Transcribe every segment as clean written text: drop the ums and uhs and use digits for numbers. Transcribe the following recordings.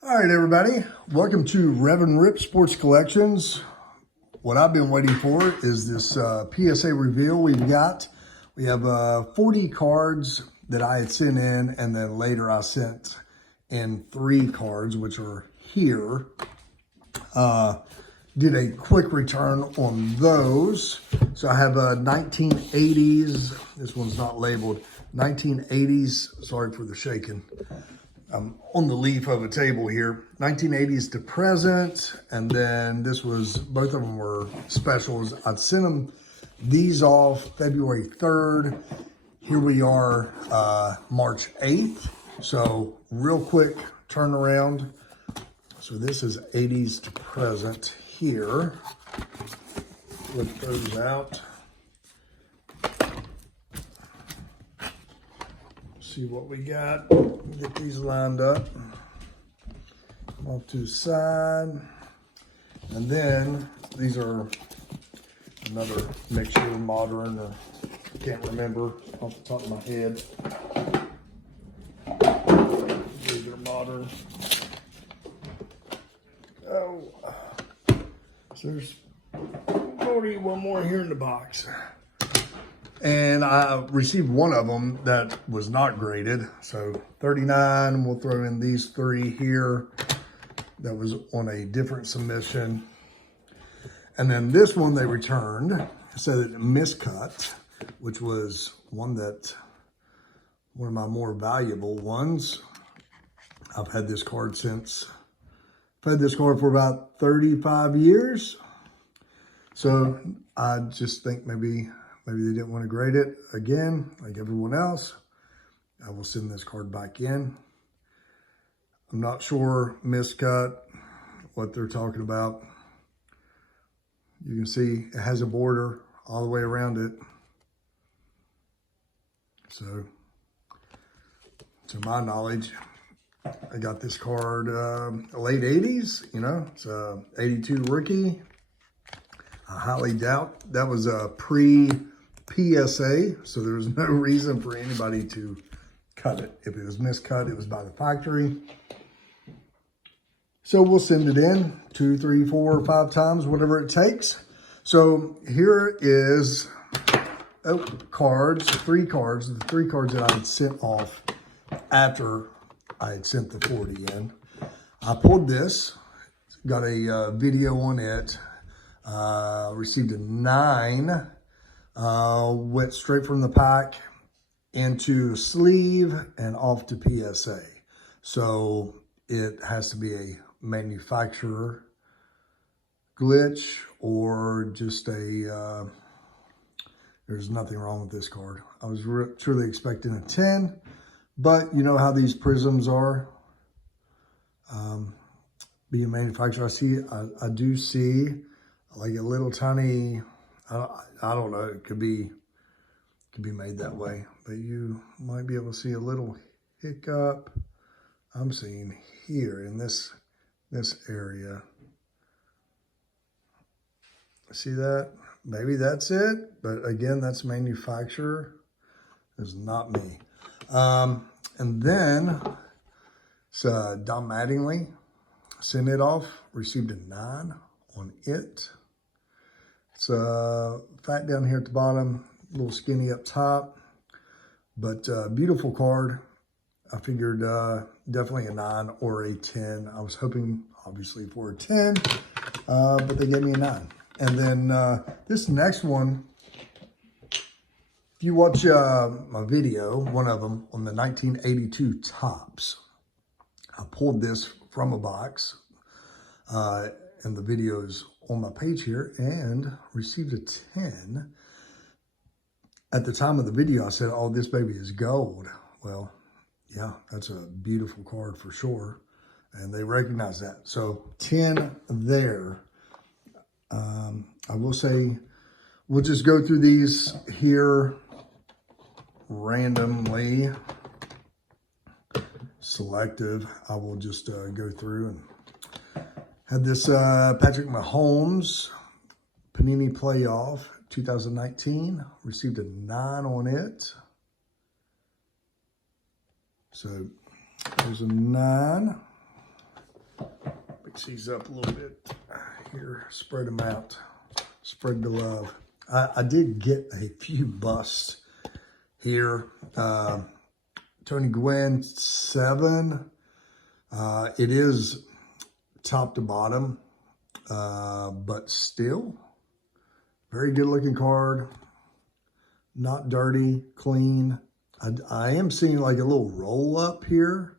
All right, everybody. Welcome to Rev-n-Rip Sports Collections. What I've been waiting for is this PSA reveal we've got. We have 40 cards that I had sent in, and then later I sent in 3 cards, which are here. Did a quick return on those. So I have 1980s. This one's not labeled. 1980s. Sorry for the shaking. I'm on the leaf of a table here. 1980s to present, and then this was, both of them were specials. I'd sent them these off February 3rd. Here we are, March 8th. So real quick turnaround. So this is 80s to present here. Flip those out. See what we got. Get these lined up. Come off to the side. And then these are another mixture, modern, or I can't remember off the top of my head. These are modern. Oh, so there's already one more here in the box. And I received one of them that was not graded. So 39, we'll throw in these 3 here. That was on a different submission. And then this one they returned, said it miscut, which was one of my more valuable ones. I've had this card for about 35 years. So I just think maybe they didn't want to grade it again, like everyone else. I will send this card back in. I'm not sure, miscut, what they're talking about. You can see it has a border all the way around it. So, to my knowledge, I got this card late 80s, it's a 82 rookie. I highly doubt that was a pre-PSA, so there was no reason for anybody to cut it. If it was miscut, it was by the factory. So we'll send it in 2, 3, 4, 5 times, whatever it takes. So here is cards, 3 cards, the 3 cards that I had sent off after I had sent the 40 in. I pulled this, got a video on it. Received a 9, went straight from the pack into sleeve and off to PSA. So it has to be a manufacturer glitch or just there's nothing wrong with this card. I was truly expecting a 10, but you know how these prisms are. Being manufactured, I do see like a little tiny, I don't know, it could be made that way, but you might be able to see a little hiccup I'm seeing here in this area. See that? Maybe that's it, but again, that's manufacturer. It's not me. And then it's Don Mattingly. Sent it off, received a 9 on it. It's fat down here at the bottom, a little skinny up top, but beautiful card. I figured definitely a 9 or a 10. I was hoping, obviously, for a 10, but they gave me a 9. And then this next one, if you watch my video, one of them on the 1982 Topps, I pulled this from a box, and the video is on my page here, and received a 10. At the time of the video, I said, oh, this baby is gold. Well, yeah, that's a beautiful card for sure, and they recognize that. So 10 there. I will say, we'll just go through these here randomly. Selective. I will just go through and had this Patrick Mahomes Panini Playoff 2019. Received a 9 on it. So there's a 9. mix these up a little bit here. Spread them out. Spread the love. I did get a few busts here. Tony Gwynn 7. It is top to bottom, but still very good looking card. Not dirty, clean. I am seeing like a little roll up here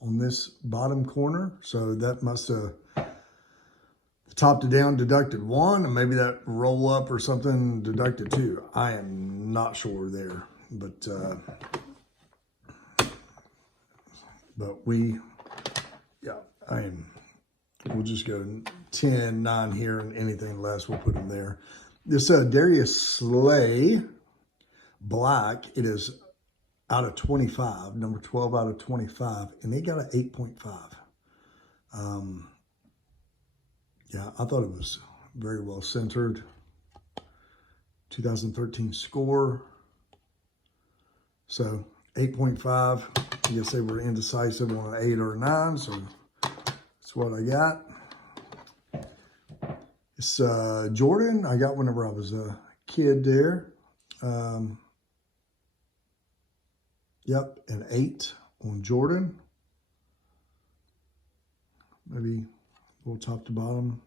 on this bottom corner. So that must have top to down deducted 1, and maybe that roll up or something deducted 2. I am not sure there, but we'll just go 10, 9 here, and anything less we'll put them there. This Darius Slay Black, it is out of 25, number 12 out of 25, and they got an 8.5. Yeah, I thought it was very well centered. 2013 score. So 8.5. I guess they were indecisive on an 8 or a 9, so that's what I got. It's Jordan. I got whenever I was a kid there. Yep, an 8 on Jordan. Maybe a little top to bottom.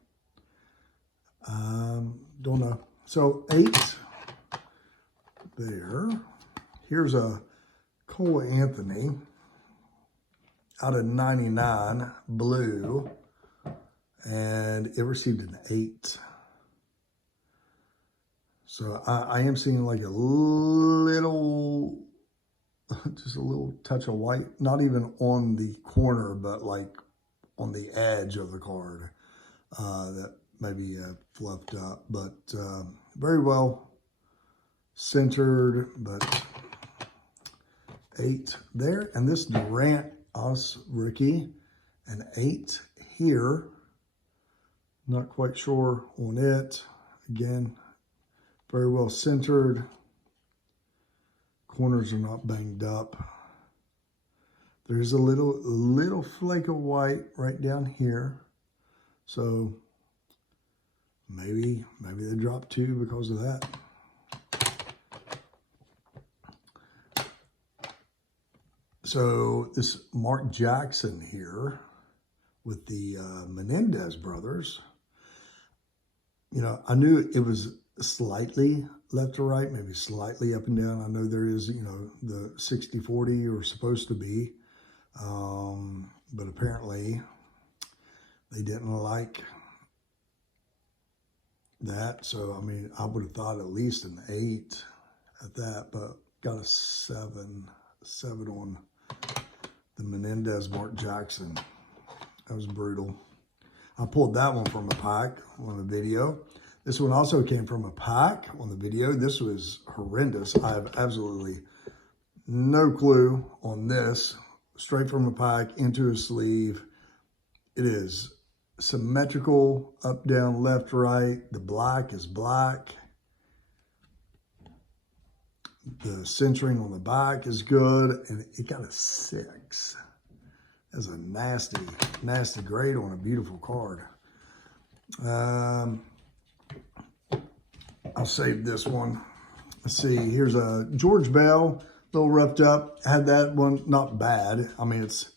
Don't know. So 8 there. Here's a Cole Anthony out of 99 blue, and it received an 8. So I am seeing like a little, just a little touch of white, not even on the corner, but like on the edge of the card that maybe fluffed up, but very well centered, but 8 there. And this Durant Us rookie, an 8 here. Not quite sure on it. Again, very well centered. Corners are not banged up. There's a little flake of white right down here. So maybe they dropped 2 because of that. So this Mark Jackson here with the Menendez brothers, you know, I knew it was slightly left to right, maybe slightly up and down. I know there is, you know, the 60-40 or supposed to be, but apparently they didn't like that. So, I mean, I would have thought at least an 8 at that, but got a 7 on the Menendez Mark Jackson. That was brutal. I pulled that one from a pack on the video. This one also came from a pack on the video. This was horrendous. I have absolutely no clue on this. Straight from a pack into a sleeve. It is symmetrical, up, down, left, right. The black is black. The centering on the back is good, and it got a 6. That's a nasty, nasty grade on a beautiful card. I'll save this one. Let's see, here's a George Bell, a little roughed up. Had that one, not bad. I mean, it's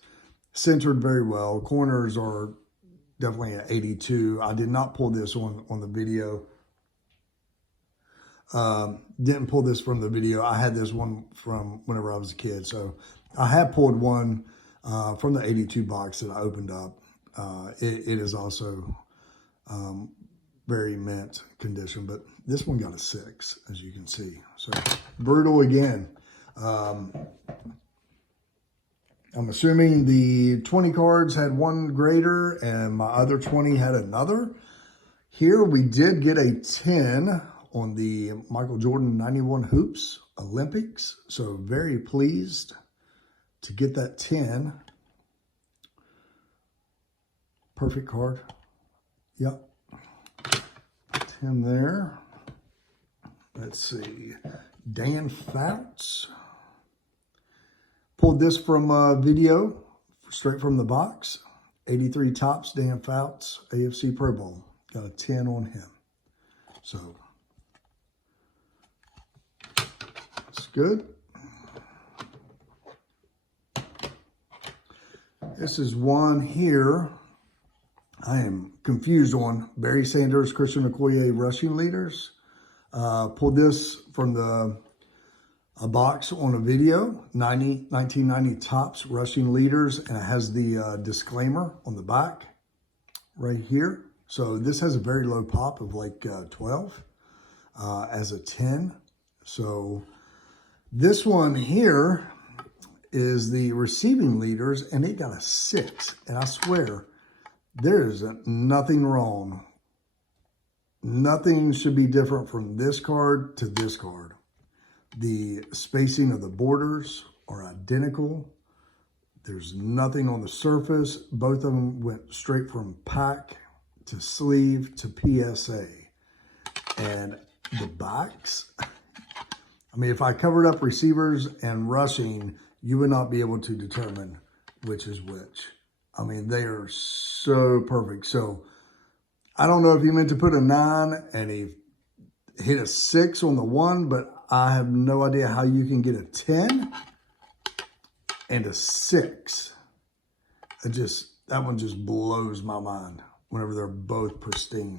centered very well. Corners are definitely an 82. I did not pull this one on the video. Didn't pull this from the video. I had this one from whenever I was a kid. So I have pulled one from the 82 box that I opened up. It is also very mint condition, but this one got a 6, as you can see. So brutal again. I'm assuming the 20 cards had one grader and my other 20 had another. Here we did get a 10 on the Michael Jordan 91 Hoops Olympics. So very pleased to get that 10. Perfect card. Yep. 10 there. Let's see. Dan Fouts. Pulled this from a video, straight from the box. 83 tops, Dan Fouts, AFC Pro Bowl. Got a 10 on him. So, it's good. This is one here. I am confused on Barry Sanders, Christian Okoye rushing leaders. Pulled this from a box on a video, 1990 tops rushing leaders, and it has the disclaimer on the back right here. So this has a very low pop of like 12 as a 10. So this one here is the receiving leaders, and they got a 6. And I swear, there's nothing wrong. Nothing should be different from this card to this card. The spacing of the borders are identical. There's nothing on the surface. Both of them went straight from pack to sleeve to PSA. And the backs, I mean, if I covered up receivers and rushing, you would not be able to determine which is which. I mean, they are so perfect. So I don't know if he meant to put a 9 and he hit a 6 on the one, but I have no idea how you can get a 10 and a 6. That one just blows my mind whenever they're both pristine.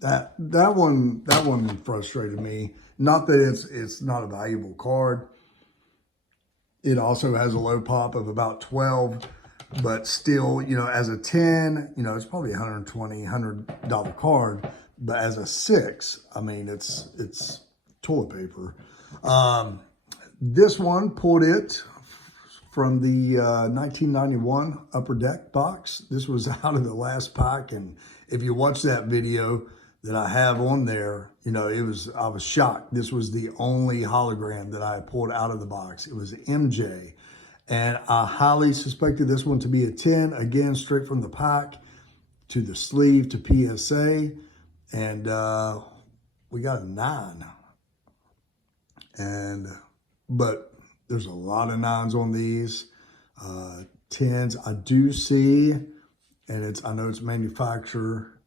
That one frustrated me. Not that it's not a valuable card. It also has a low pop of about 12, but still, you know, as a 10, you know, it's probably $120, $100 card. But as a 6, I mean, it's toilet paper. This one pulled it from the 1991 Upper Deck box. This was out of the last pack, and if you watch that video that I have on there, you know, I was shocked. This was the only hologram that I had pulled out of the box. It was MJ, and I highly suspected this one to be a 10, again, straight from the pack to the sleeve to PSA, and we got a 9. But there's a lot of 9s on these. 10s, I do see, and I know it's manufacturer,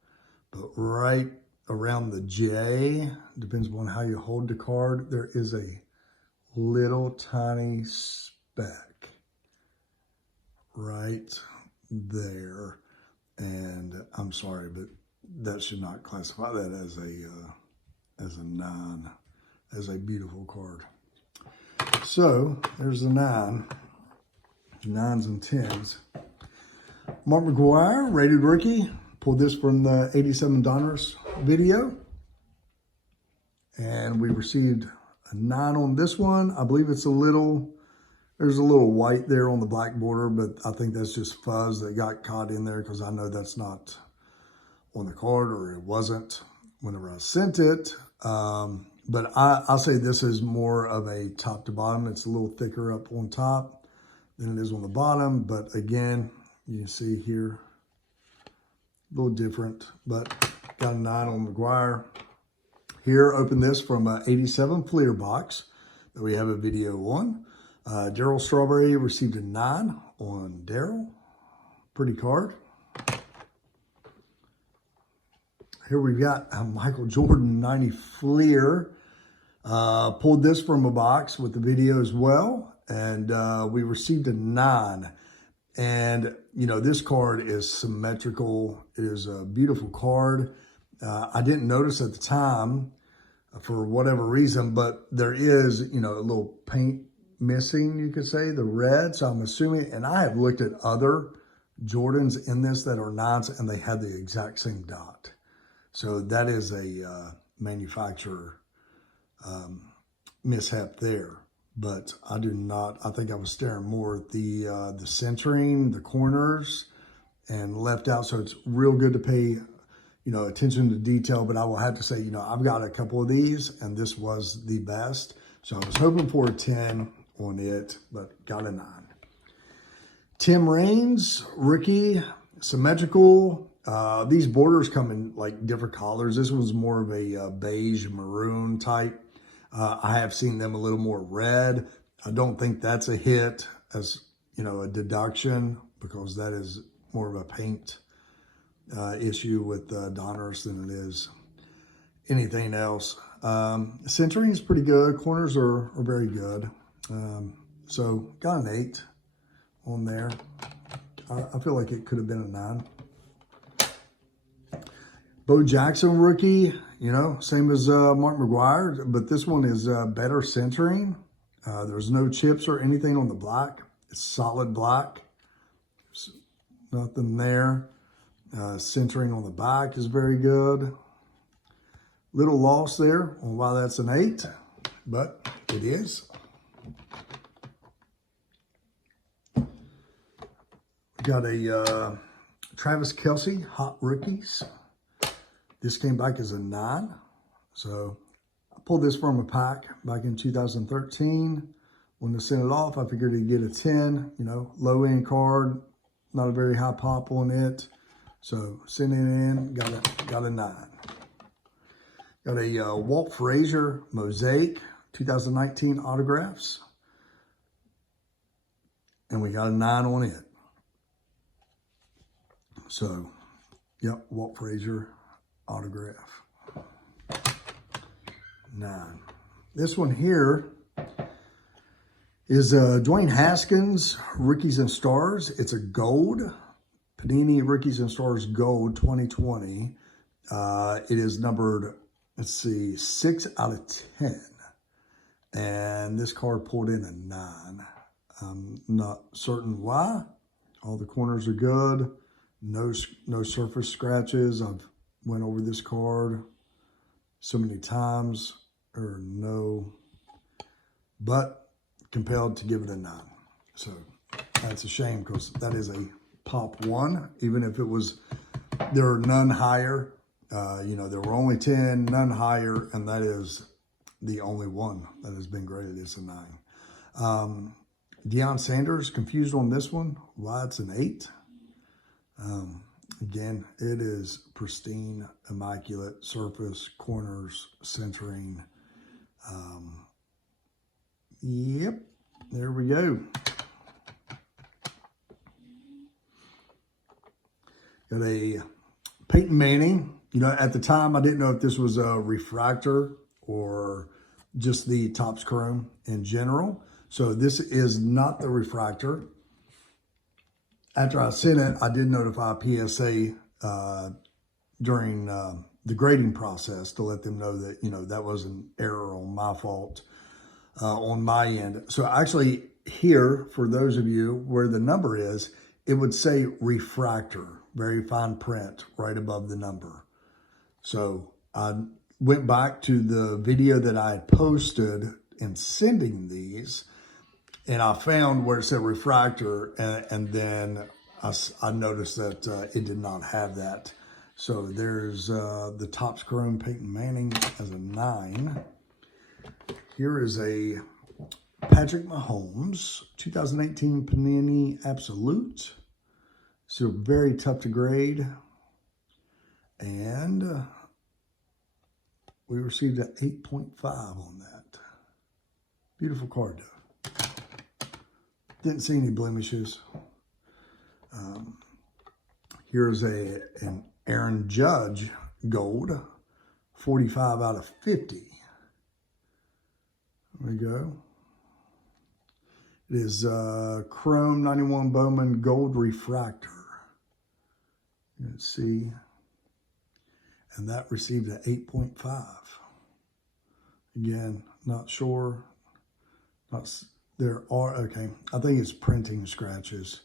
but right around the J, depends on how you hold the card, there is a little tiny speck right there. And I'm sorry, but that should not classify that as a 9, as a beautiful card. So there's the 9, 9s and 10s. Mark McGuire, rated rookie. Pulled this from the 87 Donruss video. And we received a 9 on this one. I believe there's a little white there on the black border, but I think that's just fuzz that got caught in there, because I know that's not on the card, or it wasn't whenever I sent it. But I'll say this is more of a top to bottom. It's a little thicker up on top than it is on the bottom. But again, you can see here, a little different, but got a 9 on McGuire. Here, open this from an 87 Fleer box that we have a video on. Daryl Strawberry received a 9 on Daryl. Pretty card. Here we've got a Michael Jordan 90 Fleer. Pulled this from a box with the video as well. And we received a 9. And, you know, this card is symmetrical. It is a beautiful card. I didn't notice at the time for whatever reason, but there is, you know, a little paint missing, you could say, the red. So I'm assuming, and I have looked at other Jordans in this that are 9s, and they had the exact same dot. So that is a manufacturer mishap there. But I do not, I think I was staring more at the centering, the corners, and left out. So it's real good to pay, you know, attention to detail. But I will have to say, you know, I've got a couple of these, and this was the best. So I was hoping for a 10 on it, but got a 9. Tim Raines, rookie, symmetrical. These borders come in like different colors. This was more of a beige maroon type. I have seen them a little more red. I don't think that's a hit as, you know, a deduction, because that is more of a paint issue with Donruss than it is anything else. Centering is pretty good. Corners are very good. So got an 8 on there. I feel like it could have been a 9. Bo Jackson rookie, you know, same as Mark McGwire, but this one is better centering. There's no chips or anything on the black. It's solid black. There's nothing there. Centering on the back is very good. Little loss there on why that's an 8, but it is. Got a Travis Kelce Hot Rookies. This came back as a 9. So I pulled this from a pack back in 2013. When to send it off, I figured he'd get a 10, you know, low end card, not a very high pop on it. So sending it in, got a 9. Got a Walt Frazier Mosaic 2019 autographs. And we got a 9 on it. So, yep, Walt Frazier autograph. 9. This one here is Dwayne Haskins Rookies and Stars. It's a gold. Panini Rookies and Stars Gold 2020. It is numbered, let's see, 6 out of 10. And this card pulled in a 9. I'm not certain why. All the corners are good. No surface scratches. I've went over this card so many times, or no, but compelled to give it a 9. So that's a shame because that is a pop 1, even if it was, there are none higher. You know, there were only 10, none higher, and that is the only one that has been graded as a 9. Deion Sanders, confused on this one, why it's an 8. Again, it is pristine, immaculate surface, corners, centering. Yep, there we go. Got a Peyton Manning. You know, at the time, I didn't know if this was a refractor or just the Topps Chrome in general. So this is not the refractor. After I sent it, I did notify PSA during the grading process to let them know that, you know, that was an error on my fault, on my end. So actually here, for those of you where the number is, it would say refractor, very fine print right above the number. So I went back to the video that I had posted in sending these, and I found where it said refractor, and then I noticed that it did not have that. So there's the Topps Chrome Peyton Manning as a 9. Here is a Patrick Mahomes 2018 Panini Absolute. So very tough to grade. And we received an 8.5 on that. Beautiful card though. Didn't see any blemishes. Here's an Aaron Judge Gold, 45 out of 50. There we go. It is Chrome 91 Bowman Gold Refractor. You can see. And that received an 8.5. Again, not sure. There are, okay, I think it's printing scratches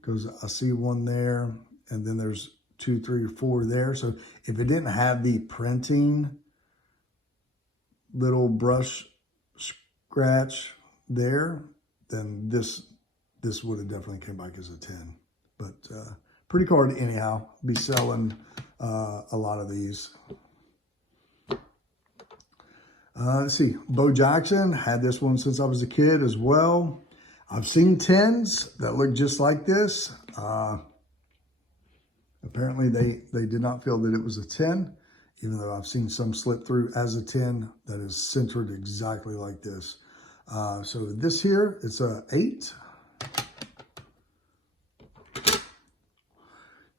because I see one there and then there's 2, 3, or 4 there. So if it didn't have the printing little brush scratch there, then this would have definitely came back as a 10. But pretty card anyhow. Be selling a lot of these. Let's see, Bo Jackson, had this one since I was a kid as well. I've seen 10s that look just like this. Apparently they did not feel that it was a 10, even though I've seen some slip through as a 10 that is centered exactly like this. So this here, it's a 8.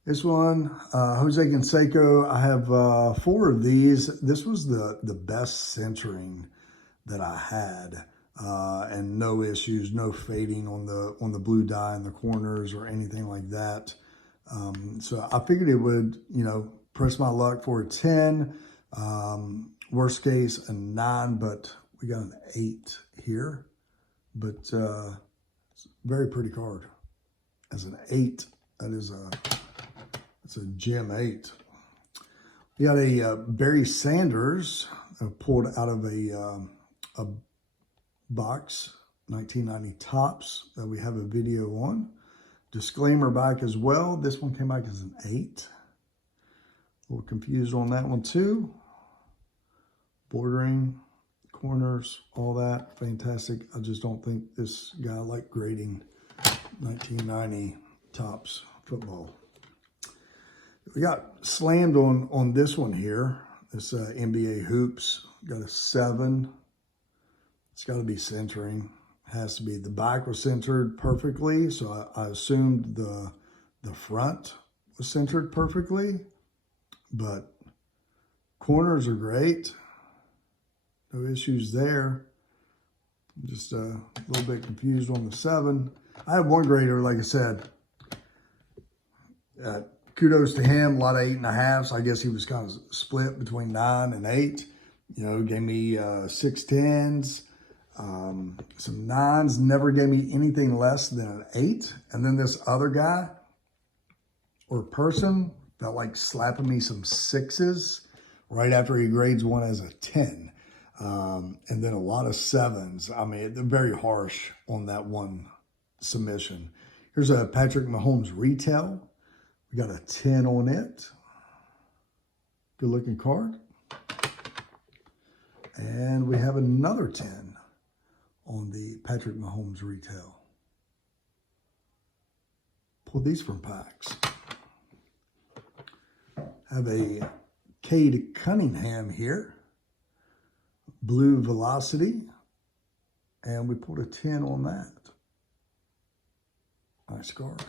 This one, Jose Canseco, I have 4 of these. This was the best centering that I had, and no issues, no fading on the blue dye in the corners or anything like that. So I figured it would, press my luck for a 10. Worst case, a 9, but we got an 8 here. But it's a very pretty card. As an 8, it's a gem 8. We got a Barry Sanders pulled out of a box, 1990 Topps, that we have a video on. Disclaimer back as well. This one came back as an 8. A little confused on that one too. Bordering, corners, all that, fantastic. I just don't think this guy liked grading 1990 Topps football. We got slammed on this one here. This NBA Hoops got a 7. It's got to be centering. Has to be. The back was centered perfectly, so I assumed the front was centered perfectly. But corners are great. No issues there. I'm just a little bit confused on the 7. I have one grader, like I said. Kudos to him, a lot of 8.5s. I guess he was kind of split between 9 and 8. Gave me 6 10s, some 9s, never gave me anything less than an 8. And then this other guy or person felt like slapping me some 6s right after he grades one as a 10. And then a lot of 7s. I mean, they're very harsh on that one submission. Here's a Patrick Mahomes retail. We got a 10 on it. Good looking card. And we have another 10 on the Patrick Mahomes retail. Pull these from packs. Have a Cade Cunningham here. Blue Velocity. And we pulled a 10 on that. Nice card.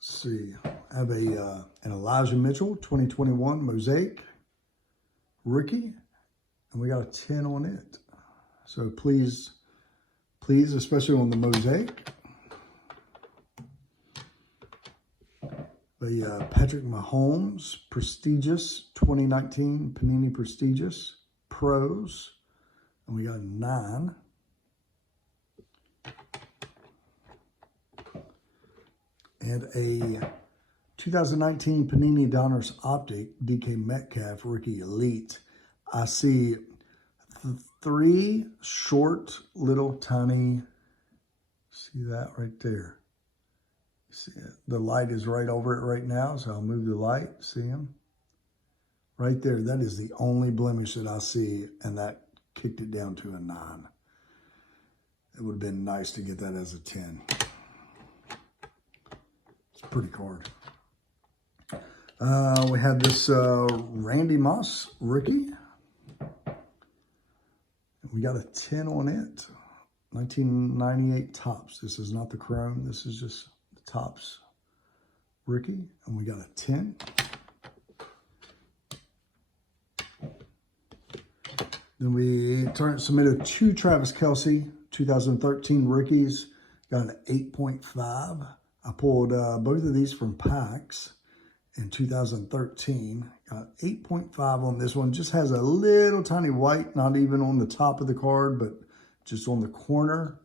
See, I have an Elijah Mitchell 2021 Mosaic rookie, and we got a 10 on it. So please, especially on the Mosaic. The Patrick Mahomes Prestigious 2019 Panini Prestigious Pros, and we got a 9. And a 2019 Panini Donruss Optic DK Metcalf Rookie Elite. I see 3 short, little, tiny. See that right there? See it? The light is right over it right now, so I'll move the light. See him? Right there. That is the only blemish that I see, and that kicked it down to a 9. It would have been nice to get that as a 10. Pretty card. We have this Randy Moss rookie. We got a 10 on it. 1998 Topps. This is not the Chrome. This is just the Topps rookie. And we got a 10. Then we submitted 2 Travis Kelce 2013 rookies. Got an 8.5. I pulled both of these from packs in 2013. Got 8.5 on this one. Just has a little tiny white, not even on the top of the card, but just on the corner.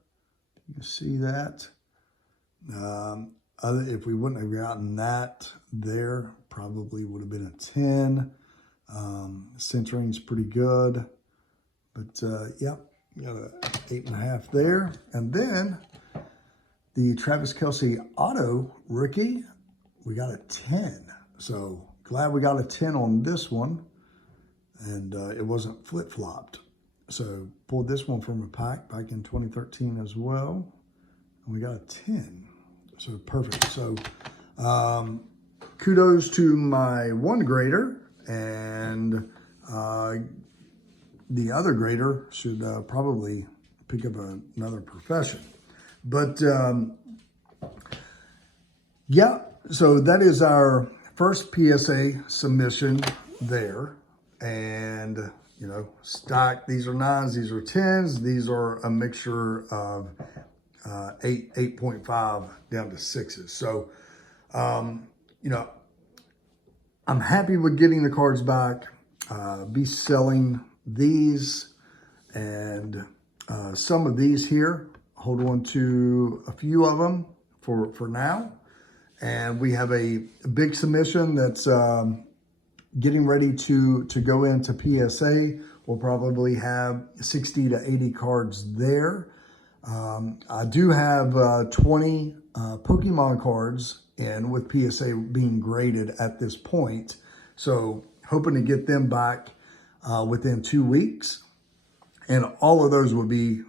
You can see that. If we wouldn't have gotten that there, probably would have been a 10. Centering's pretty good. But, yeah, got a 8.5 there. And then the Travis Kelce Auto Rookie, we got a 10. So glad we got a 10 on this one. And it wasn't flip-flopped. So pulled this one from a pack back in 2013 as well. And we got a 10. So perfect. So kudos to my one grader. And the other grader should probably pick up another profession. But Yeah, so that is our first PSA submission there. And, you know, stock, these are 9s, these are 10s, these are a mixture of 8.5 down to 6s. So, you know, I'm happy with getting the cards back. Be selling these and some of these here. Hold on to a few of them for now. And we have a big submission that's getting ready to go into PSA. We'll probably have 60 to 80 cards there. I do have 20 Pokemon cards in with PSA being graded at this point. So hoping to get them back within 2 weeks. And all of those will be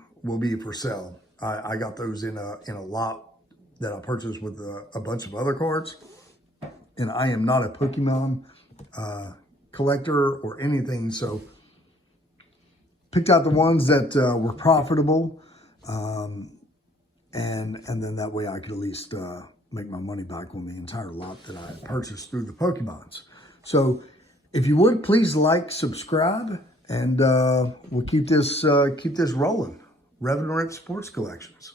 for sale. I got those in a lot that I purchased with a bunch of other cards. And I am not a Pokemon collector or anything. So picked out the ones that were profitable. And then that way I could at least make my money back on the entire lot that I purchased through the Pokemons. So if you would, please like, subscribe, and we'll keep this rolling. Rev-n-Rip Sports Collections.